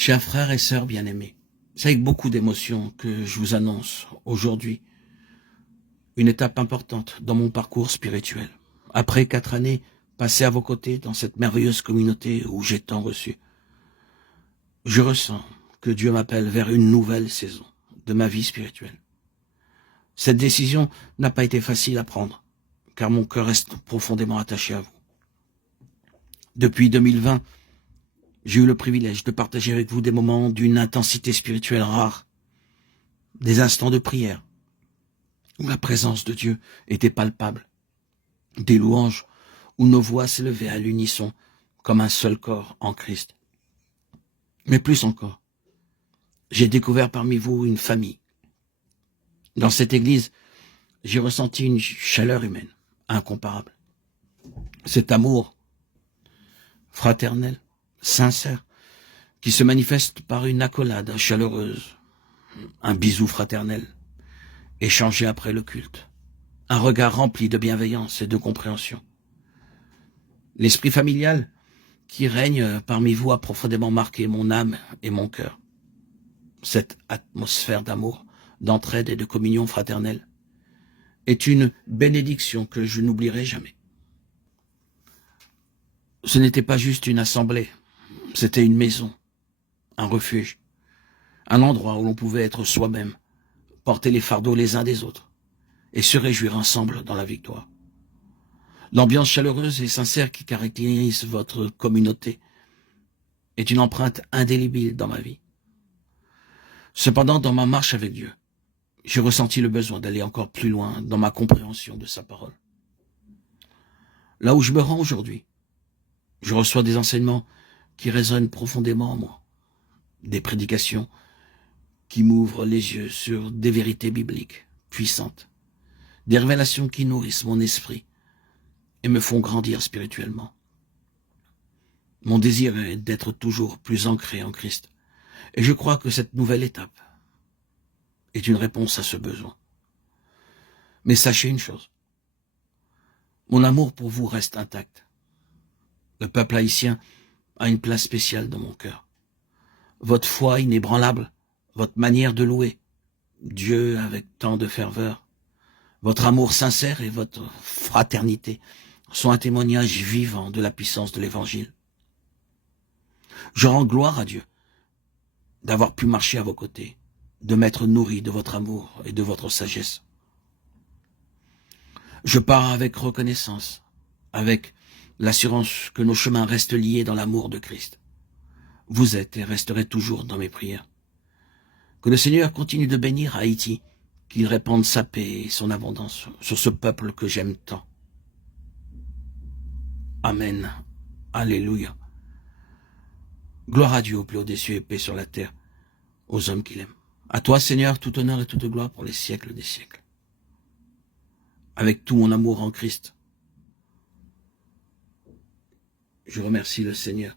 Chers frères et sœurs bien-aimés, c'est avec beaucoup d'émotion que je vous annonce aujourd'hui une étape importante dans mon parcours spirituel. Après 4 années passées à vos côtés dans cette merveilleuse communauté où j'ai tant reçu, je ressens que Dieu m'appelle vers une nouvelle saison de ma vie spirituelle. Cette décision n'a pas été facile à prendre, car mon cœur reste profondément attaché à vous. Depuis 2020, j'ai eu le privilège de partager avec vous des moments d'une intensité spirituelle rare, des instants de prière, où la présence de Dieu était palpable, des louanges où nos voix s'élevaient à l'unisson comme un seul corps en Christ. Mais plus encore, j'ai découvert parmi vous une famille. Dans cette église, j'ai ressenti une chaleur humaine incomparable. Cet amour fraternel, sincère, qui se manifeste par une accolade chaleureuse, un bisou fraternel, échangé après le culte, un regard rempli de bienveillance et de compréhension. L'esprit familial qui règne parmi vous a profondément marqué mon âme et mon cœur. Cette atmosphère d'amour, d'entraide et de communion fraternelle est une bénédiction que je n'oublierai jamais. Ce n'était pas juste une assemblée, c'était une maison, un refuge, un endroit où l'on pouvait être soi-même, porter les fardeaux les uns des autres et se réjouir ensemble dans la victoire. L'ambiance chaleureuse et sincère qui caractérise votre communauté est une empreinte indélébile dans ma vie. Cependant, dans ma marche avec Dieu, j'ai ressenti le besoin d'aller encore plus loin dans ma compréhension de sa parole. Là où je me rends aujourd'hui, je reçois des enseignements qui résonnent profondément en moi, des prédications qui m'ouvrent les yeux sur des vérités bibliques puissantes, des révélations qui nourrissent mon esprit et me font grandir spirituellement. Mon désir est d'être toujours plus ancré en Christ, et je crois que cette nouvelle étape est une réponse à ce besoin. Mais sachez une chose, mon amour pour vous reste intact. Le peuple haïtien a une place spéciale dans mon cœur. Votre foi inébranlable, votre manière de louer Dieu avec tant de ferveur, votre amour sincère et votre fraternité sont un témoignage vivant de la puissance de l'Évangile. Je rends gloire à Dieu d'avoir pu marcher à vos côtés, de m'être nourri de votre amour et de votre sagesse. Je pars avec reconnaissance, avec l'assurance que nos chemins restent liés dans l'amour de Christ. Vous êtes et resterez toujours dans mes prières. Que le Seigneur continue de bénir Haïti, qu'il répande sa paix et son abondance sur ce peuple que j'aime tant. Amen. Alléluia. Gloire à Dieu au plus haut des cieux et paix sur la terre, aux hommes qu'il aime. À toi, Seigneur, tout honneur et toute gloire pour les siècles des siècles. Avec tout mon amour en Christ, je remercie le Seigneur